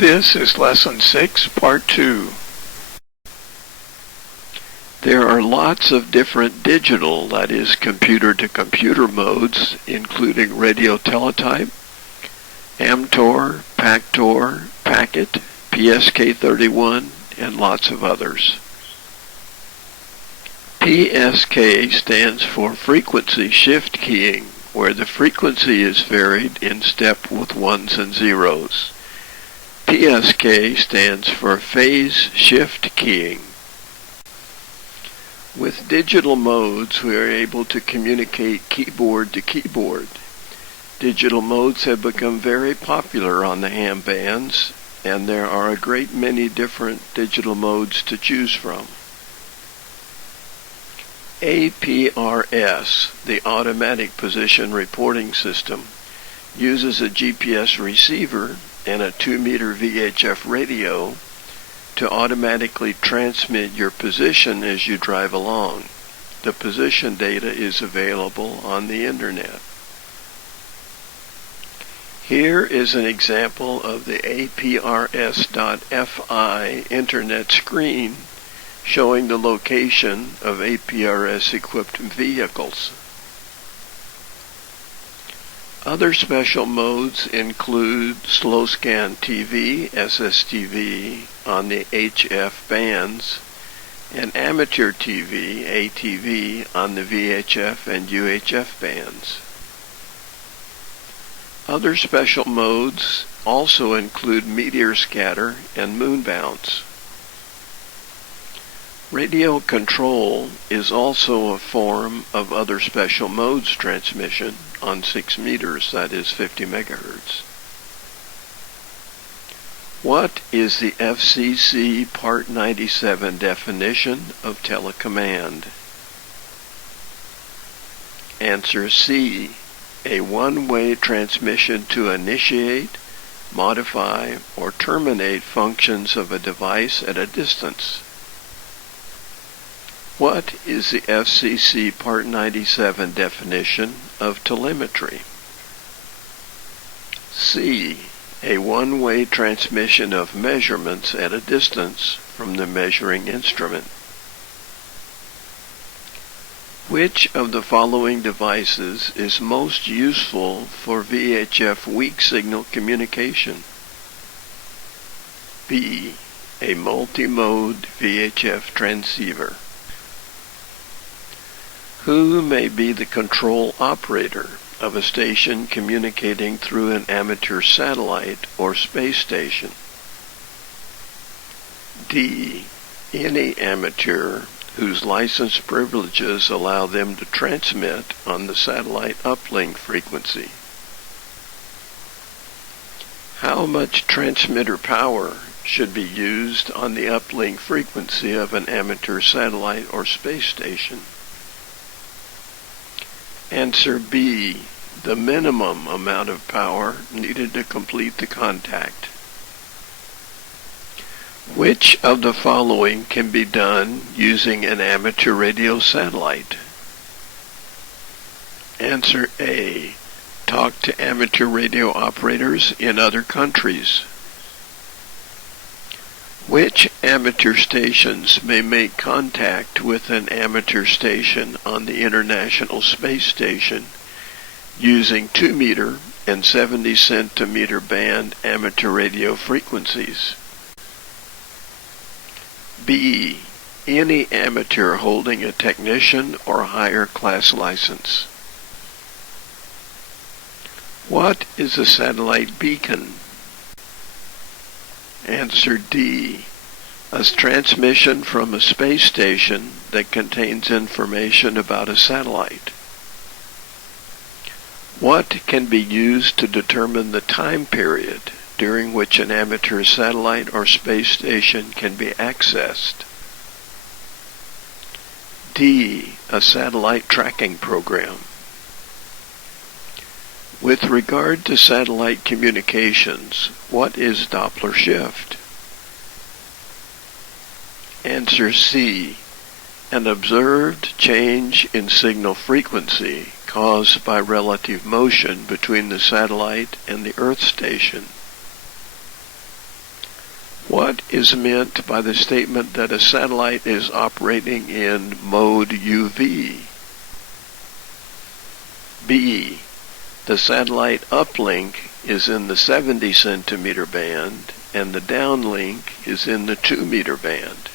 This is Lesson 6, Part 2. There are lots of different digital, that is, computer-to-computer modes, including radio teletype, AMTOR, PACTOR, Packet, PSK31, and lots of others. PSK stands for frequency shift keying, where the frequency is varied in step with ones and zeros. PSK stands for phase shift keying. With digital modes, we are able to communicate keyboard to keyboard. Digital modes have become very popular on the ham bands, and there are a great many different digital modes to choose from. APRS, the Automatic Position Reporting System, uses a GPS receiver and a 2-meter VHF radio to automatically transmit your position as you drive along. The position data is available on the internet. Here is an example of the APRS.FI internet screen showing the location of APRS-equipped vehicles. Other special modes include slow scan TV, SSTV, on the HF bands, and amateur TV, ATV, on the VHF and UHF bands. Other special modes also include meteor scatter and moon bounce. Radio control is also a form of other special modes transmission on 6 meters, that is 50 megahertz. What is the FCC Part 97 definition of telecommand? Answer C. A one-way transmission to initiate, modify, or terminate functions of a device at a distance. What is the FCC Part 97 definition of telemetry? C. A one-way transmission of measurements at a distance from the measuring instrument. Which of the following devices is most useful for VHF weak signal communication? B. A multi-mode VHF transceiver. Who may be the control operator of a station communicating through an amateur satellite or space station? D. Any amateur whose license privileges allow them to transmit on the satellite uplink frequency. How much transmitter power should be used on the uplink frequency of an amateur satellite or space station? Answer B. The minimum amount of power needed to complete the contact. Which of the following can be done using an amateur radio satellite? Answer A. Talk to amateur radio operators in other countries. Which amateur stations may make contact with an amateur station on the International Space Station using 2-meter and 70 centimeter band amateur radio frequencies? B. Any amateur holding a technician or higher class license. What is a satellite beacon? Answer D. A transmission from a space station that contains information about a satellite. What can be used to determine the time period during which an amateur satellite or space station can be accessed? D. A satellite tracking program. With regard to satellite communications, what is Doppler shift? Answer C. An observed change in signal frequency caused by relative motion between the satellite and the Earth station. What is meant by the statement that a satellite is operating in mode UV? B. The satellite uplink is in the 70 centimeter band and the downlink is in the 2 meter band.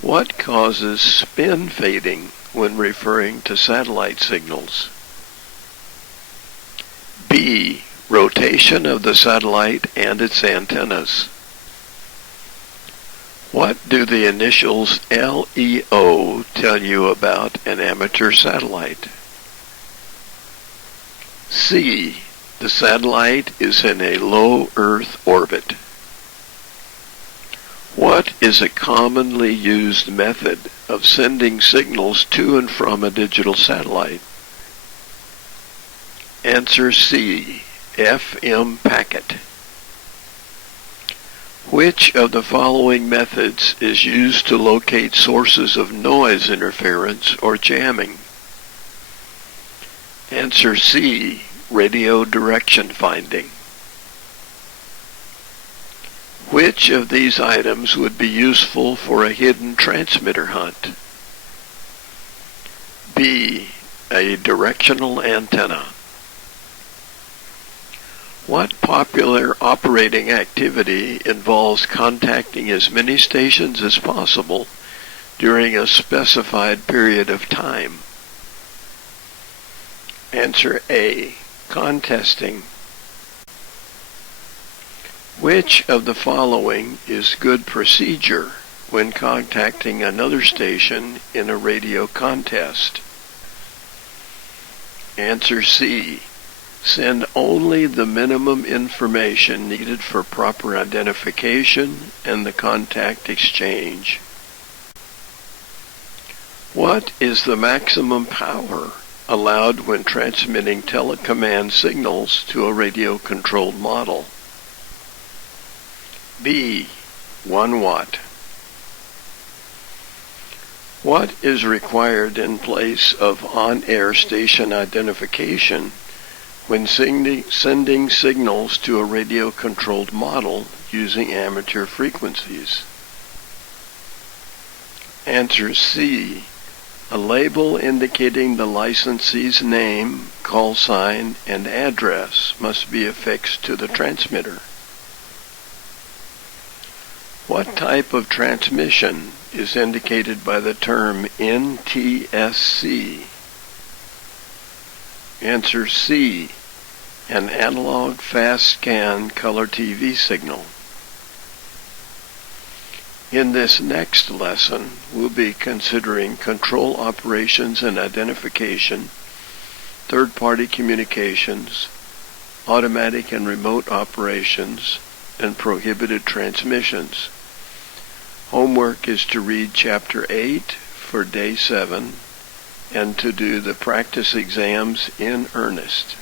What causes spin fading when referring to satellite signals? B. Rotation of the satellite and its antennas. What do the initials LEO tell you about an amateur satellite? C. The satellite is in a low Earth orbit. What is a commonly used method of sending signals to and from a digital satellite? Answer C. FM packet. Which of the following methods is used to locate sources of noise interference or jamming? Answer C. Radio direction finding. Which of these items would be useful for a hidden transmitter hunt? B. A directional antenna. What popular operating activity involves contacting as many stations as possible during a specified period of time? Answer A. Contesting. Which of the following is good procedure when contacting another station in a radio contest? Answer C. Send only the minimum information needed for proper identification and the contact exchange. What is the maximum power allowed when transmitting telecommand signals to a radio-controlled model? B. 1 watt. What is required in place of on-air station identification when sending signals to a radio-controlled model using amateur frequencies? Answer C. A label indicating the licensee's name, call sign, and address must be affixed to the transmitter. What type of transmission is indicated by the term NTSC? Answer C. An analog fast scan color TV signal. In this next lesson, we'll be considering control operations and identification, third-party communications, automatic and remote operations, and prohibited transmissions. Homework is to read Chapter 8 for Day 7 and to do the practice exams in earnest.